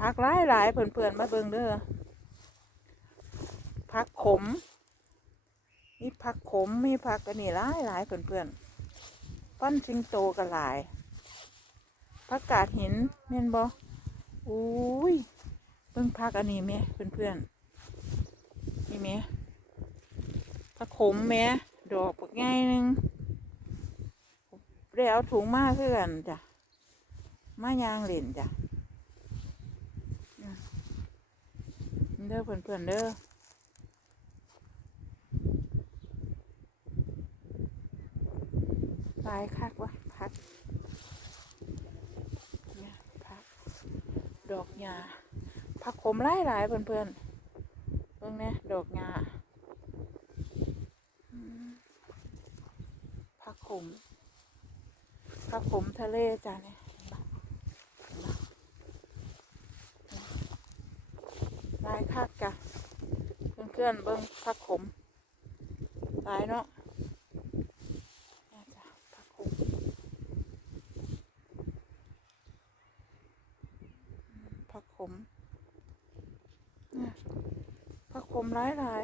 ผักหลายหลายๆเพื่อนๆมาเบิ่งเด้อผักขมมีผักขมมีผักอันนี้หลายหลายเพื่อนๆปั้นสิงโตก็หลายผักกาดหินเม่นบ่อุ้ยเบิ่งผักอันนี้แม่เพื่อนๆนี่แม่ผักขมแม่ดอกปักใหญ่หนึงได้เอาถุงมาคือนจ้ะมายางเหล่นจ้ะ เด้อเพื่อนๆเด้อลายคักวะพักเนี่ยพัก ดอกหญ้าผักขมหลายหลายเพื่อนๆเบิ่งเนี่ยดอกหญ้าผักขมผักขมทะเลจ้ะเนี่ยเห็นปะเห็นปะ ลายคักจ้ะเพื่อนๆเบิ้งพักขมลายเนาะเนี่ยจ้ะผักขมผักขมเนี่ยผักขมลายหลาย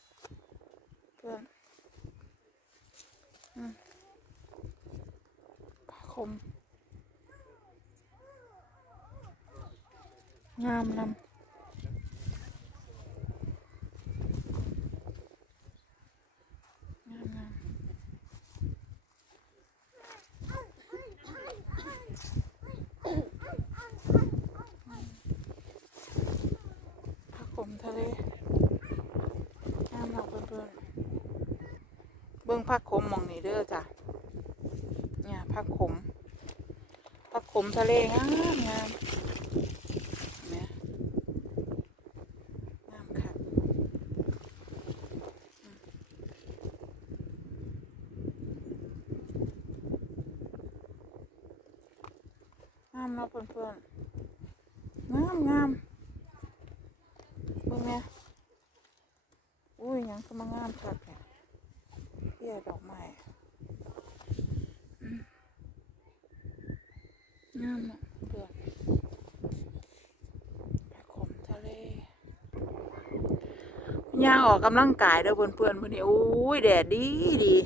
ๆเพื่อนอืมผักขม งามนำงามงามผักขมทะเลงามเนาะเพื่อนๆเบิ่งผักขมมองนี่เด้อจ้ะเนี่ยผักขมผักขมทะเลงามงามเนี่ยงามค่ะอืมงามเนาะเพื่อนๆงามงามเบิ่งแม่อุ้ยหยังก็มางามคักแท้เบี้ยดอกไม้อืมงามเนาะเพื่อนผักขมทะเลย่างออกกำลังกายเด้อเพื่อนๆมื้อนวันนี้โอ้ยแดดดีดี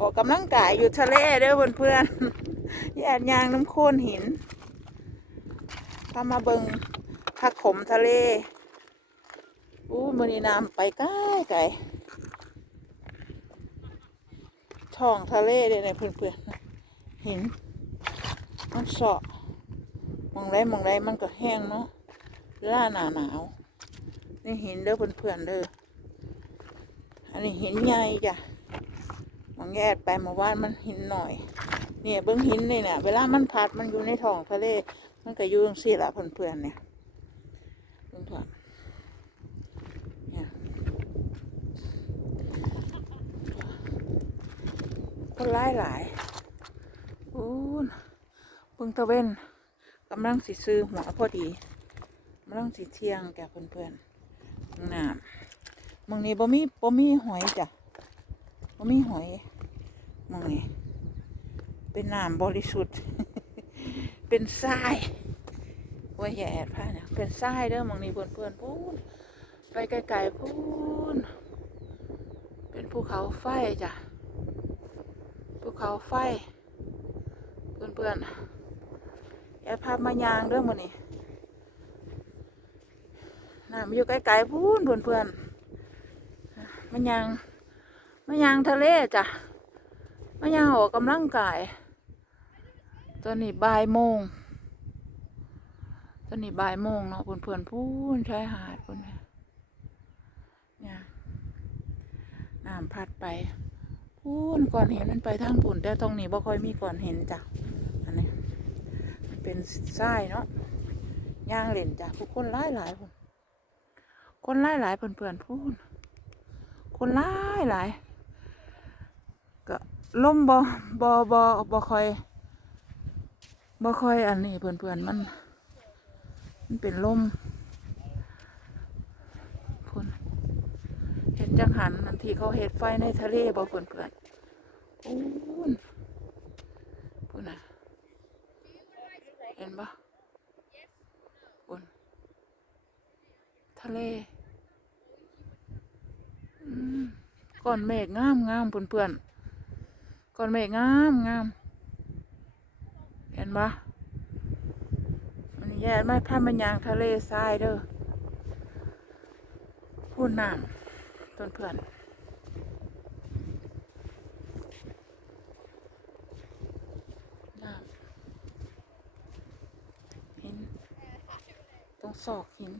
ออกกำลังกายอยู่ทะเลเด้อเพื่อนๆแยดยางน้ำโคลนหินพามาเบิงผักขมทะเลอู้มือนี้น้ำไปไกล้ไกลช่องทะเลเลยนะเพื่อนๆเห็น มันเสาะมองไรมองไรมันก็แห้งเนาะล่าหนาหนาวนี่หินเด้อเพื่อนๆเด้ออันนี้หินใหญ่จ้ะมองแยกไปเมื่านมันหินหน่อย เนี่ยเบิ้องหินนี่เนี่ยเวลามันพัดมันอยู่ในท้องทะเลมันก็อยู่จังซี่ละเพื่อนๆเนี่ยเบิ่งถอะเนี่ยคนร้ายหลายอู้ บิ่งตะเว้นกำลังสิซื้อหัวพอดีกำลังสิเที่ยงแก่เพื่อนๆน้ำมึงนี้บ่มีบ่มีหอยจ้ะบ่มีหอยมึงนี้เป็นน้ำบริสุทธิ์ เป็นทรายว่าแย่ผ้าเนี่ยเป็นทรายเด้อมองนี้เพื่อนๆพูนไปไกลๆพูนเป็นภูเขาไฟจ้ะภูเขาไฟ เพื่อนๆ แย่ภาพมายางเด้อหมองนี้น้ำอยู่ไกลๆพูนเพื่อนๆมันยางมันยางทะเลจ้ะมายางออกกำลังกาย ตอนนี้บ่ายโมง ตอนนี้บ่ายโมงเนาะเพื่อนเพื่อนๆพูนชายหาดเพูนน่ะเนี่ยน้ำพัดไปพูนก่อนเห็นมันไปทางปุ่นแต่ตรงนี้บ่ค่อยมีก่อนเห็นจ้ะ เป็นทรายเนาะย่างเล่นจ้ะผู้คนหลายหลายคนคนหลายหลายเพื่อนเพื่อนๆพูนคนหลายหลายก็ล่มบ่บ่บ่บ่ค่อยบ่ค่อยอันนี้เพื่อนๆมัน มันเป็นลมพุ่นเห็นจังหันนันที่เขาเฮ็ดไฟในทะเลบ่เพื่อนๆปูนพุ่นน่ะ เห็นบ่พุ่นะเลก้อนเมฆงามงามเพื่อนๆก้อนเมฆงามงามเห็นปะอันนี้แย่ไม่พามันยางทะเลทรายเด้อพูดน้ำต้นเพื่อนำหินต รงศอกหิน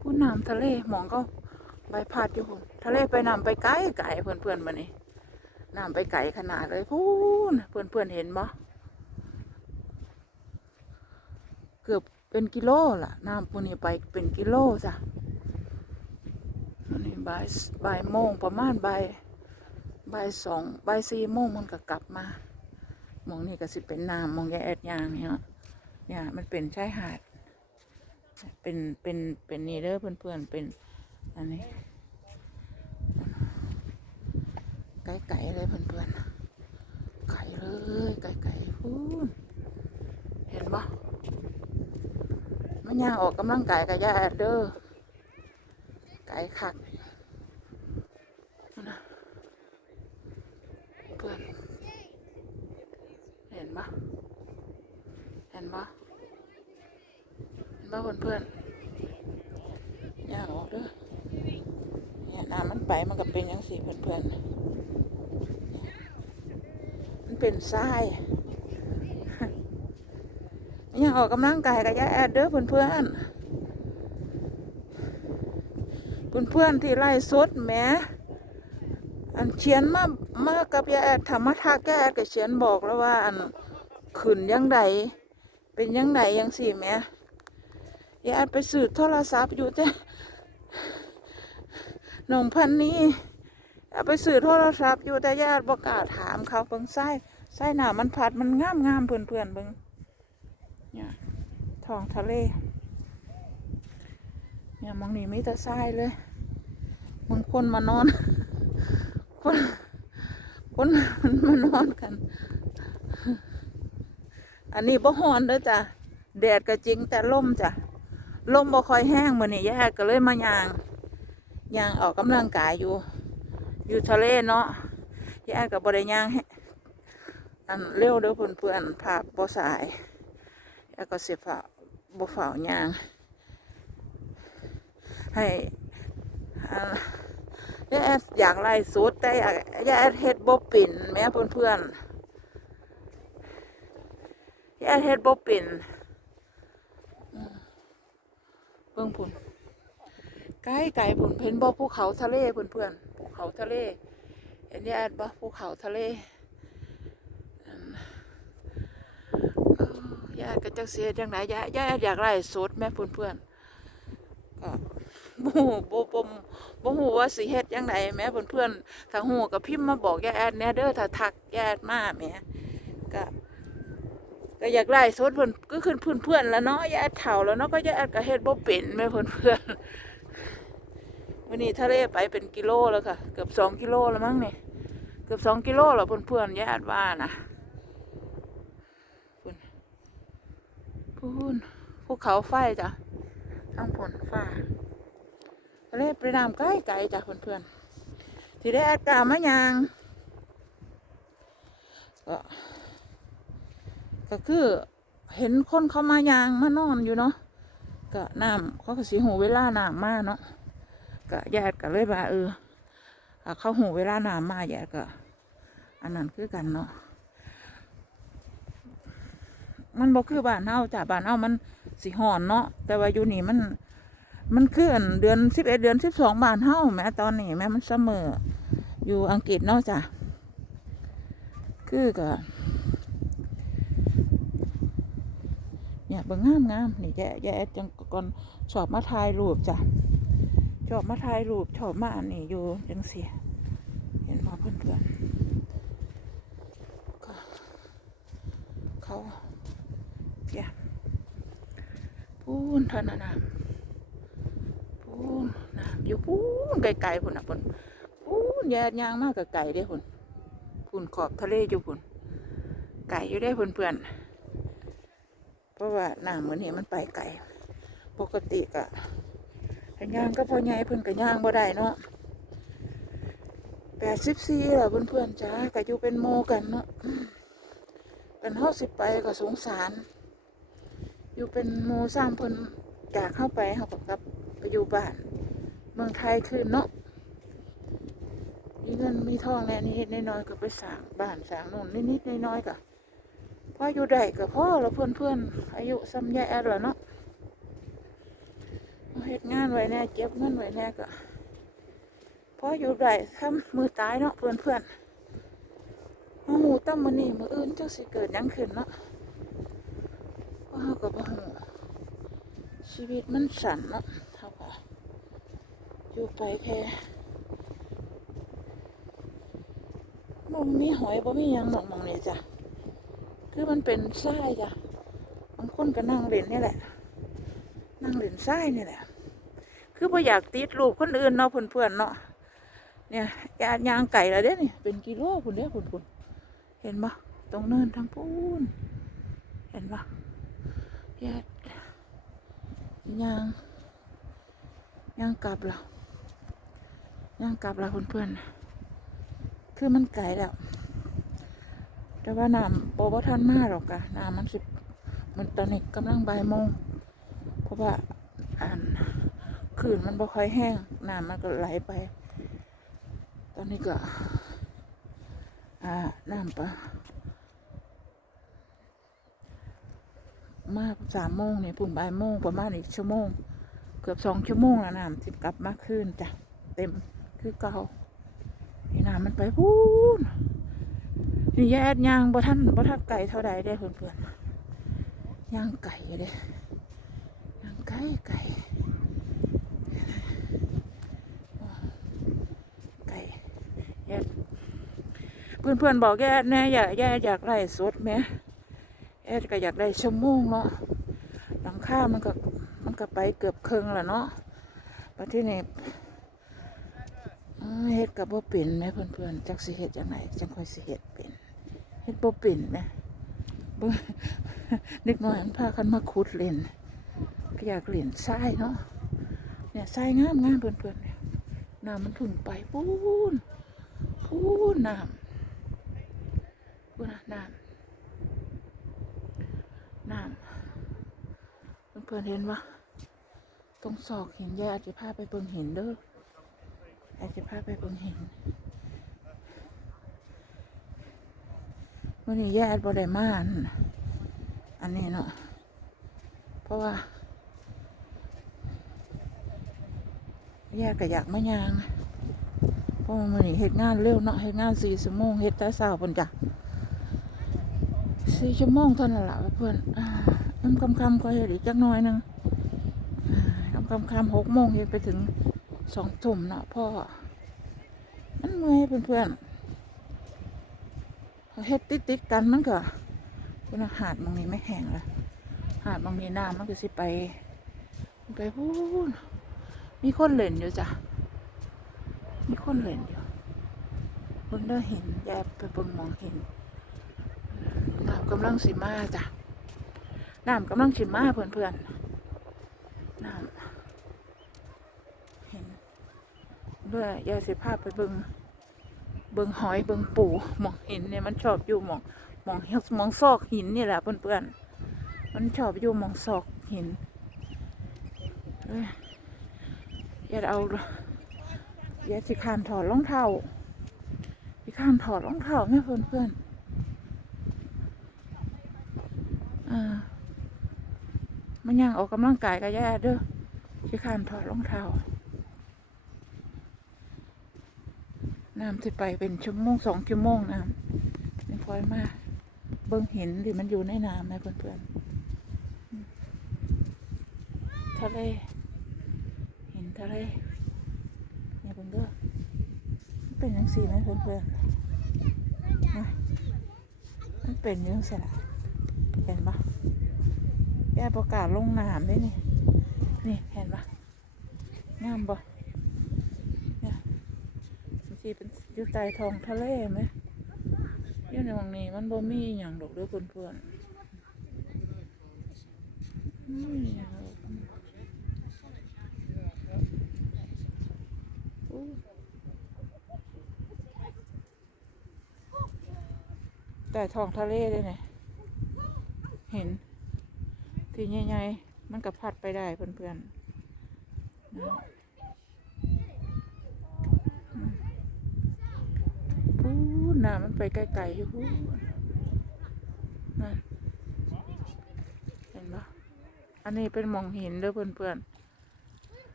พูดน้ำทะเลหมองก็ใบพัดอยู่พุ่นทะเลไปน้ำไปไกลไกลเพื่อนเพื่อนมานี่น้ำไปไกลขนาดเลยพูนเพื่อนเพื่อนเห็นบ่เกือบเป็นกิโลล่ะน้ำปูนี่ไปเป็นกิโลจ้ะอันนี้บ่ายบ่ายโมงประมาณบ่ายบ่ายสองบ่ายสี่โมงมันก็กลับมาหมองนี่ก็สิเป็นน้ำหมองแย่แอดยางเนี่ย เนี่ยมันเป็นชายหาด เป็นเป็นเป็นนี่เด้อเพื่อนๆเป็นอันนี้ไก่ไก่เลยเพื่อนๆไก่เลยไก่ไก่พูนเห็นปะมันย่างออกกำลังกายกับยาแอดเด้อไก่คักนะเพื่อนเห็นปะ เห็นปะบ้าเพื่อนๆอย่าออกเด้อเนี่ยน้ำมันไปมันก็เป็นอยังสี่เพื่อนๆมันเป็นทรายอย่าออกกำลังกายกับยาแอดเด้อเพื่อนๆเพื่อนๆที่ไล่สดแหมอันเชียนมามากับยาแอดธรรมทักยาแอดก็เชียนบอกแล้วว่าอันขืนยังได เป็นยังไงยังสี่แหมยายไปสื่อโทรศัพท์อยู่แต่หนองพันนี้เอาไปสื่อโทรศัพท์อยู่แต่ญาติบอกกล้าถามเขาเบิ่งไส้ไส้หนามันผัดมันงามงามเพื่อนเพื่อนเบิ่งเนี่ยท้องทะเล เนี่ยมองนี่มีแต่ทรายเลยบางคนมานอน คนคนมันมานอนกัน อันนี้บ่ฮอนเด้อจ้ะแดดก็จริงแต่ลมจ้ะลมบ่ค่อยแห้งมื้อนี้แย่ก็เลยมายางยางออกกำลังกายอยู่ อยู่ทะเลเนาะแย่ก็บ่ได้ยางให้อันเร็วเด้อเพื่อนๆภาพบ่สายแย่ก็สิฝ่าบ่ฝ่าวยาง ให้แย่อยากไล่สุดแต่อยากแย่เฮ็ดบ่ปิ่นแม่เพื่อนๆ แย่เฮ็ดบ่ปิ่นเบิ่งพุ่นไกลไกลพุ่นเห็นบ่ภูเขาทะเลเพื่อนเพื่อนภูเขาทะเลเห็นยาดบ่ภูเขาทะเลอันเอ้อยาดก็จักเสียจังไหนยายาอยากไล่สดแม่เพื่อนเพื่อนก็บ่ฮู้บ่บ่บ่ฮู้ว่าสิเฮ็ดจังไดแม่เพื่อนเพื่อนๆถ้าฮู้ก็พิมพ์มาบอกยาแอดแน่เด้อถ้าทักยาแอดมาแม่ก็ ก็อยากไล่สดเพื่อนก็ขึ้นเพื่อนเพื่อนแล้วเนาะยาเถ่าแล้วเนาะก็ยายก็เฮ็ดบ่เป็นแม่เพื่อนเพื่อนวันนี้ทะเลไปเป็นกิโลแล้วค่ะ เกือบสองกิโลแล้วมั้งเนี่ยเกือบสองกิโลแล้วเพื่อนเพื่อนยายว่านะพุ่นพูนภูเขาไฟจ้ะทั้งผลฟ้าทะเลไปน้ำใกล้ไกลๆจ้ะเพื่อนเพื่อนที่ได้อากาศมะยางก็ ก็คือเห็นคนเขามายางมานอนอยู่เนาะก็น้ำเขาก็สีหูเวลาน้ำมาเนาะก็ญาติก็เลยว่าเออเขาหูเวลาน้ำมาญาติก็ อันนั้นคือกันเนาะมันบอกคือบ้านเฮาจ้ะบ้านเฮามันสีหอนเนาะแต่ว่าอยู่นี่มันมันคืออันเดือนสิบเอ็ดเดือนสิบสองบานเฮาแม้ตอนนี้แม้มันเสมออยู่อังกฤษเนาะจ้ะคือก็ เนี่ยเบิ่งงามงามนี่แย่แย่จังก่อนชอบมาถ่ายรูปจ้ะชอบมาถ่ายรูปชอบมาอันนี้อยู่จังเสียเห็นมาเพื่อนเพื่อนๆก็เขาเนี่ยพูนเท่านั้นนะพูนนะอยู่พูนไกลๆพุ่นนะพุ่นพูนแย่ยางมากกับไก่ได้พุ่นพุ่นขอบทะเลอยู่พุ่นไก่อยู่ได้เพื่อนเพื่อนๆ ราะว่าน้ำเหมือนเห็นมันไปไกลปกติกะกันย่างก็พอใหญ่เพิ่นก็ย่างบ่ได้เนาะแปดสิบสี่ล่ะเพื่อนๆจ้าก็อยู่เป็นโมกันเนาะกันเฮาสิไปก็สงสาร อยู่เป็นโมสร้างเพิ่นจากเข้าไปเฮาก็กลับไปอยู่บ้าน เมืองไทยคืนเนาะมีเงินมีทองแน่นิดๆน้อยๆก็ไปสร้างบ้านสร้างนู่นนิดๆน้อยๆก็ พออยู่ได้ก็พ่อแล้วเพื่อนๆอนอายุซ้ำแย่แล้วเนาะเฮ็ดงานไว้แน่เก็บเงินไว้แน่ก็พออยู่ได้ทำมือตายเนาะเพื่อนเพื่อนมาหูตั้มมือนี่มืออื่นจังสิเกิดยังขึ้นเนาะเพราะเฮาก็บ่ฮู้ชีวิตมันสั่นเนาะเฮาก็อยู่ไปแค่บ่มีหอยบ่มีหยังหมองมองนี่ยจ้ะ คือมันเป็นทรายจ้ะบางคนก็นั่งเล่นนี่แหละ นั่งเล่นทรายนี่แหละ คือบ่อยากติดรูปคนอื่นเนาะเพื่อนๆเนาะเนี่ยยายางไก่แล้วเด้นี่เป็นกิโลคุณเด้คุณคุณเห็นปะตรงเนินทางปูนเห็นปะยาดยางยางกลับแล้วยางกลับแล้วเพื่อนๆคือมันไก่แล้ว แต่ว่าน้ำโปบ่ทันมาหรอกกะน้ำมันสิมันตอนนี้กำลังบ่ายโมงเพราะว่าอ่านขื่นมันบ่ค่อยแห้งน้ำมันก็ไหลไป ตอนนี้ก็ อ่าน้ำปะมาสามโมงเนี่ยปุ่มบ่ายโมงประมาณอีกชั่วโมง เกือบสองชั่วโมงแล้วน้ำสิกลับมาคืนจ้ะเต็มคือเก่านี่น้ำมันไปพูน นี่แย่ยางบ่ท่านบ่ทันไก่เท่าใดได้เพื่อนๆย่างไก่เด้ยังไก่ไก่ไก่แย่เพื่อนเพื่อนๆบอกแย่แน่อยากแย่อยากไล่สดไหมแย่ก็อยากได้ชั่วโมงเนาะหลังคามันก็มันก็ไปเกือบครึ่งแล้วเนาะประเทศนี้เฮ็ดกับบ่เป็นไหมเพื่อนเพื่อนๆจักสิเฮ็ดจังไหนจังค่อยสิเฮ็ดเป็น เฮ็ดบ่เป็นนะเด็กน้อยมันพากันมาขุดเล่นก็อยากเหรียญทรายเนาะเนี่ยทรายงามงามเพื่อนๆเนี่ยน้ำมันถึงไปปูนปูนน้ำปูนน้ำน้ำเพื่อนๆเห็นปะตรงศอกหินยายอาจจะพาไปเบิ่งหินเด้ออาจจะพาไปเบิ่งหิน วันนี้ยายบ่ได้มานอันนี้เนาะเพราะว่าแยกก็อยากมายางเพราะวันนี่เฮ็ดงานเร็วเนาะเฮ็ดงานสี่ชั่วโมงเฮ็ดแต่เช้าเพิ่นจ้ะสี่ชั่วโมงเท่านั้นละเพื่อนน้ำคำคำก็เฮ็ดอีกจักน่อยหนึงอ่าน้ำคำคำหกโมงเฮ็ดไปถึงสองทุ่มเนาะพ่อมันเมื่อยเพื่อนๆ เฮ็ดติดติดๆกันมันก็คุณอาหารบางนี้ไม่แห้งละหาดบางมีน้ำมันก็สิไป ไปพูนมีคนเล่นอยู่จ้ะมีคนเล่นอยู่เบิ่งเด้อเห็นแยบไปเบิ่งมองเห็นน้ำกำลังสิมาจ้ะน้ำกำลังสิมาเพื่อนเพื่อนๆน้ำเห็นเบื่อยายสิพาพไปเบิ่ง เบิ่งหอยเบิ่งปูหมองหินเนี่ยมันชอบอยู่หมองหมองหมองซอกหินนี่แหละเพื่อนเพื่อนๆมันชอบอยู่หมองซอกหินเอ้ยอย่าเอาอย่าสิขานถอดรองเท้าสิขานถอดรองเท้าไม่เพื่อนเพื่อนๆอ่ามันยังออกกำลังกายก็แย่เด้อสิขานถอดรองเท้า น้ำที่ไปเป็นชั่วโมงสองชั่วโมงน้ำไม่พลอยมาก เบิ่งเห็นดิมันอยู่ในน้ำนะเพื่อนๆทะเลเห็นทะเลเนี่ยเพิ่นเด้อนเป็นยังสีนะเพื่อนๆนมันเป็นยังสละเห็นปะแกประกาศลงน้ำได้นี่นี่เห็นปะงามปะ ยู่ใต้ท้องทะเลไหมอยู่ในห้องนี้มันบ่มีอย่างดอกด้วยเพื่อนๆแต่ท้องทะเลด้วยเงเห็น ทีใหญ่ๆมันก็พัดไปได้เพื่อนๆ น้ำมันไปไกลๆอยู่นั่นเห็นปะอันนี้เป็นมองหินเด้อเพื่อน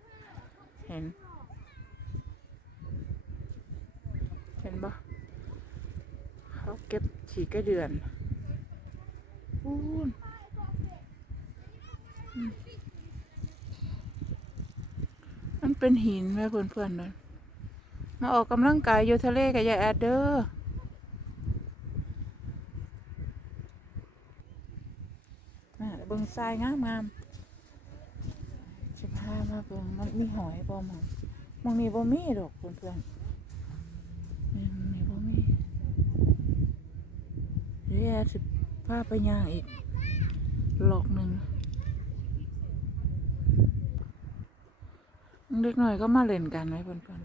ๆ เห็น เห็นปะเขาเก็บฉีกกระเดือนพูนมันเป็นหินไหมเพื่อนๆนั่นมาออกกำลังกายอยู่ทะเลกับยายแอดเดอร์น่ะเบิ่งท รายงามงามๆสิบห้ามาเบิ่งมันมีหอยบ่มองมองนี่บ่มีดอกเพื่อนๆนี่มองนี่บ่มีเดี๋ยวยายสิพาไปย่างอีกหลอกหนึ่งเด็กหน่อยก็มาเล่นกันไหมเพื่อน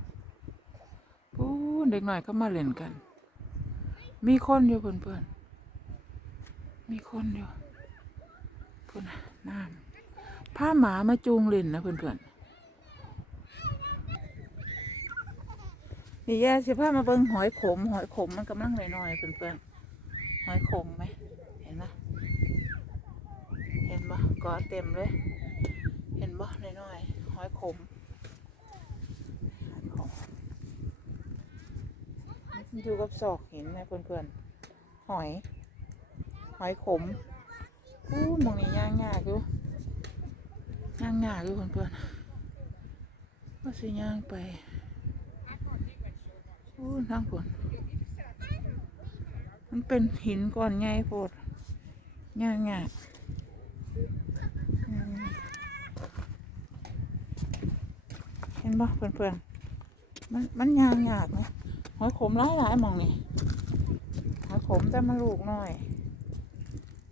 ๆปู้เด็กหน่อยก็มาเล่นกัน มีคนอยู่เพื่อนๆมีคนอยู่ พุ่นน่ะน้ำพาหมามาจูงเล่นนะเพื่อนๆนี่แย่สิพามาเบิ่งหอยขม หอยขมมันกำลังน้อยๆเพื่อนๆหอยขมไหมเห็นไหมเห็นบ่กอเต็มเลย เห็นบ่น้อยๆหอยขมหอยขมอยู่กับศอกหินนะเพื่อนๆหอย หอยขม อู้หมองนี้ย่างยากอยู่ย่างยากอยู่เพื่อนๆว่าสิย่างไปอู้นั่งผลมันเป็นหินก้อนใหญ่โพดย่างยากเห็นบ่เพื่อนๆมันมันย่างยากนะหอยขมหลายหลายๆมองนี่หอยขมแต่มันลูกน้อย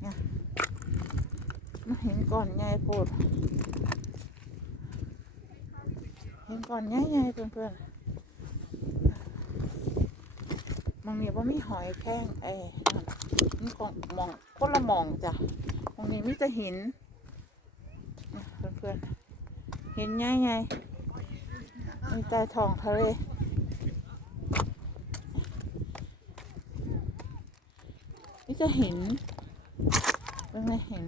มา เห็นก่อนใหญ่โพดเห็นก่อนใหญ่ๆเพื่อนๆมันมีว่ามีหอยแข้งไอ้นั่ของมองคนละมองจ้ะตรงนี้มีแต่หินนเพื่อนๆเห็นใหญ่ๆมีใต้ท้องทะเลนี่จะหินเป็นไงเห็น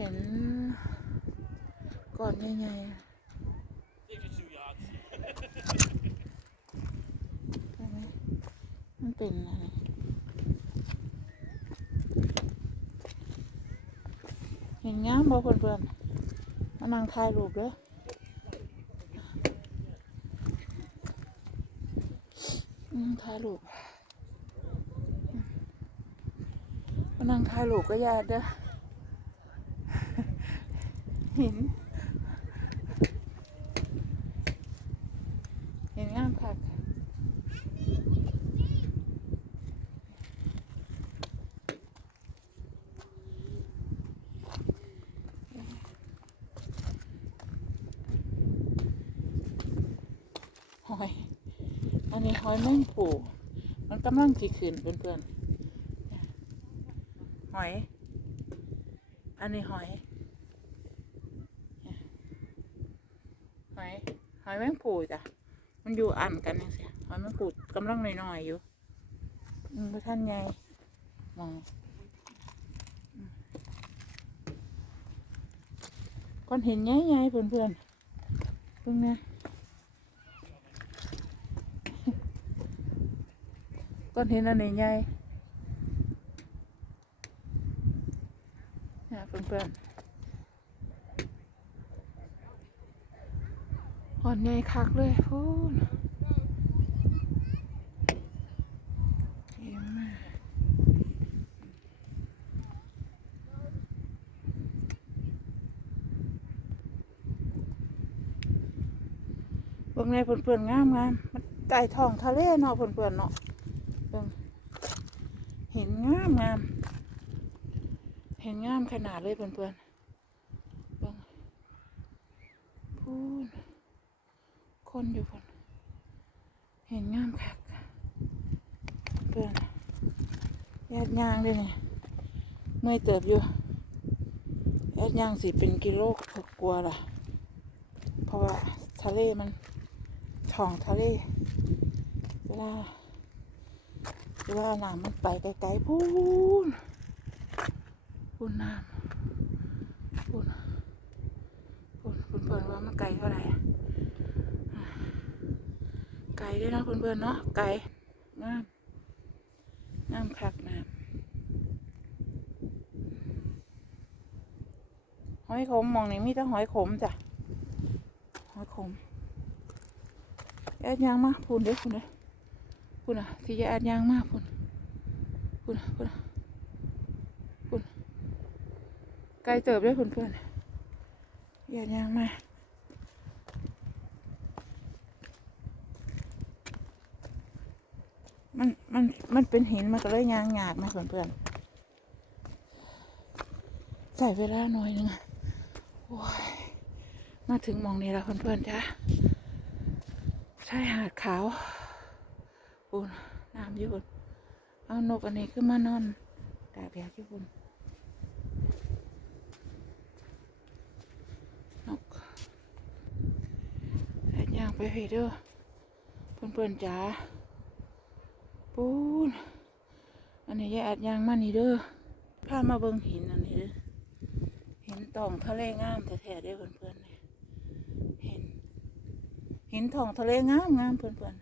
เห็นก่อนใหญ่ๆใช่ไหมมันเป็นอะไรเห็นงามบ่เพื่อนๆมานั่งถ่ายรูปเด้อถ่ายรูปมานั่งถ่ายรูปก็ยากเด้อ ห็นเห็นงามคักหอย อันนี้หอยแมงปูมันกำลังจีขึ้นเพื่อนๆหอย อันนี้หอย หอย ปูจ้ะมันอยู่อ่านกันยังไงหอยแมงปูกำลังน้อยๆอยู่พระท่านใหญ่มองก้อนเห็นใหญ่ๆเพื่อนๆเพิ่งนะก้อนเห็นอันนี้ใหญ่เนี่ยเพื่อนๆ อ่อนใหญ่ คักเลยพูนเยี่ยมมากเบิ่งในเพื่อนๆงามงามมันใต้ท้องทะเลเนาะเพื่อนๆเนาะเบิ่งเห็นงามงาม เห็นงามขนาดเลยเพื่อนๆเบิ่งพูน คนอยู่คนเห็นงามคักเพื่อนแยดยางเลยนี่เมื่อยเติบอยู่แยดยางสิเป็นกิโลกลัวล่ะ เพราะว่าทะเลมันท้องทะเลเวลาเวลาน้ำมันไปไกลๆพูนพูนน้ำพูนพูนพูนเพื่อนว่ามันไกลเท่าไหร่ไกลด้วยนะเพื่อนๆเนาะไกลงามงามคักน้ำห อยขมมองนี่มีแต่หอยขมจ้ะหอยขมแอดยางมาพูนเด้อพูนเด้อพุ่นอะที่จะอัดยางมากพุ่นพุ่นอะพุ่นอะพุ่นไกลเติบด้วยเพื่อนเพื่อนๆอย่ายางมามันมันมันเป็นหินมันก็เลยยางหยาดนะเพื่อนเพื่อนๆใส่เวลาหน่อยนึงอะ มาถึงมองนี้แล้วเพื่อนๆจ้ะใช่หาดขาวปุ่นน้ำอยู่ปุ่นเอานกอันนี้ขึ้นมานอนตากแดดอยู่ปุ่นนกแอดย่างไปให้เด้อเพื่อนเพื่อนๆจ๋าปูนอันนี้ยายแอดยางมานี่เด้อพามาเบิ่งหินอันนี้ เด้องทะเลงามแท้ๆด้เพื่อนเพื่อนๆเห็น หินทองทะเลงามงามเพื่อนเพื่อน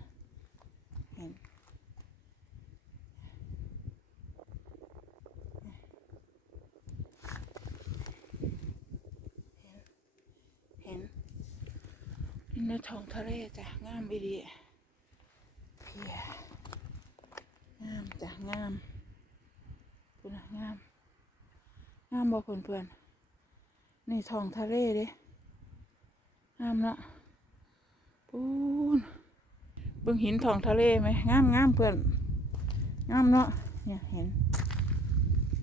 ๆเห็นเห็นในท้องทะเลจ้ะงามอีดีเพียงามจ้ะงามคุณนงามงามบ่เพื่อนเพื่อนๆ นี่ท้องทะเลเด้งามเนะปูนเบิ่งหินทองทะเลไหมงามงามเพื่อนงามเนาะเนี่ยเห็น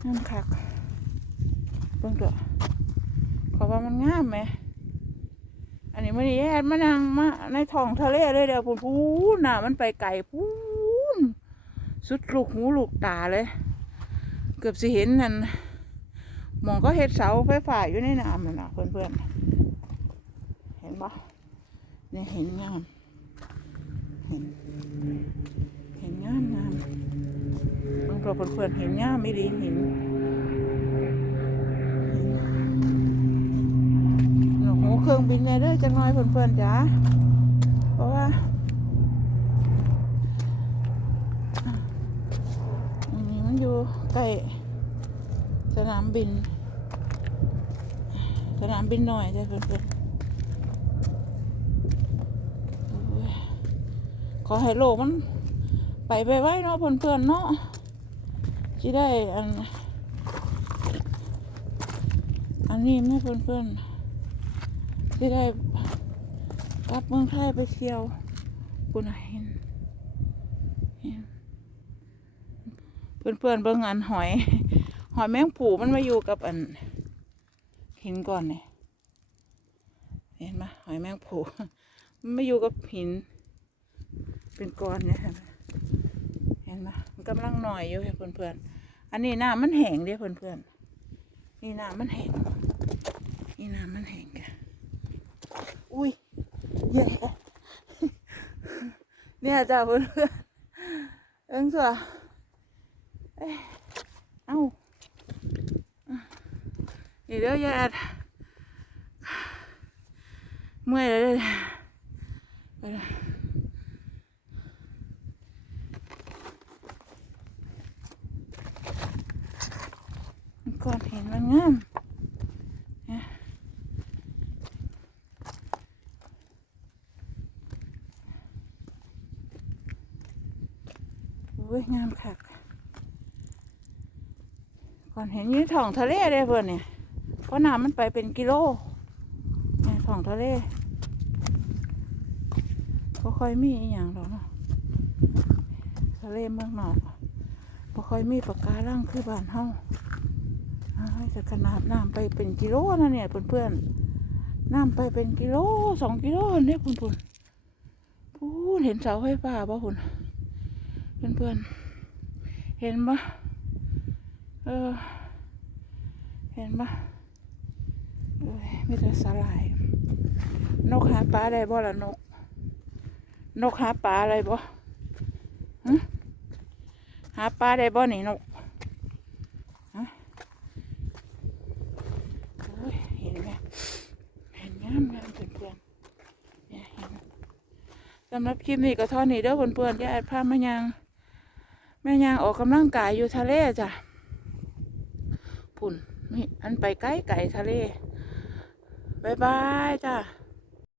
งามคักเบิ่งเถอะขอว่ามันงามไหมอันนี้มันแย่มานั่งมาในท้องทะเลเลยเดี๋ยวพูนพูนน่ะ มันไปไก่พูนสุดลูกหูลูกตาเลย เกือบสิเห็นนั่น มองก็เห็ดเสาไฟฟ้าอยู่ในน้ำนั่นะเพื่อนเพื่อนๆ เห็นปะเนี่ยเห็นงาม เห็น เห็นงามงามบางตัวเพื่อนๆเห็นงามไม่ดีเห็นหนูหูเครื่องบินเลยเด้อจังน้อยเพื่อนๆจ้าเพราะว่าอันนี้มันอยู่ใกล้สนามบิน สนามบินหน่อยจ้ะเพื่อนๆขอให้โลกมัน ไปไปไว้เนาะเพื่อนๆเนาะที่ได้อัน อันนี้ไม่เพื่อนๆที่ได้กลับเมืองไทยไปเที่ยวคุณน่ะเห็นเห็นเพื่อนๆเบิ่งอันหอย หอยแมงผู่มันมาอยู่กับอัน หินก่อนเนี่ยเห็นไหมหอยแมงผู่มันมาอยู่กับหิน เป็นก้อนเนี่ยเห็นไหมเห็นไหมมันกำลังหน่อยอยู่เพื่อนๆอันนี้น้ำมันแห้งเด้เพื่อนๆนี่น้ำมันแห้งนี่น้ำมันแห้งแกอุ้ยเย่เนี่ยจ้าเพื่อนๆเอิงเอะเอ้ยเอ้า นี่เด้อยายเมื่อยเลยก่อนเห็นมันงามนี่ยอุ้ยงามคักก่อนเห็นยี่ท้องทะเลเลยเพื่อนเนี่ย เพราะน้ำมันไปเป็นกิโลเนี่ยท้องทะเลก็ค่อยมีอหย่างหรอกเนาะทะเลเมืองนอกบ่ค่อยมีปากการังคือบ้านเฮาอ้ายแต่ขนาดน้ำไปเป็นกิโลนะเนี่ยเพื่อนๆน้ำไปเป็นกิโลสองกิโลเนี่ยเพื่อนเห็นเสาไฟฟ้าป่ะคุณเพื่อนเพื่อนๆเห็นปะเออ เห็นปะ มีแต่สาหร่าย นกหาปลาได้บ่ล่ะนก นกหาปลาอะไรบ่ฮะหาปลาได้บ่นี่นกเห็นไหมเห็นงามงามเพื่อนเพื่อนๆเนี่ยเห็นสำหรับคลิปนี้ก็ท่านี้เด้อเพื่อนเพื่อนๆที่อาพาแม่ยางแม่ยางออกกำลังกายอยู่ทะเลจ้ะ พุ่นนี่อันไปไกลไก่ทะเล บายบายจ้ะ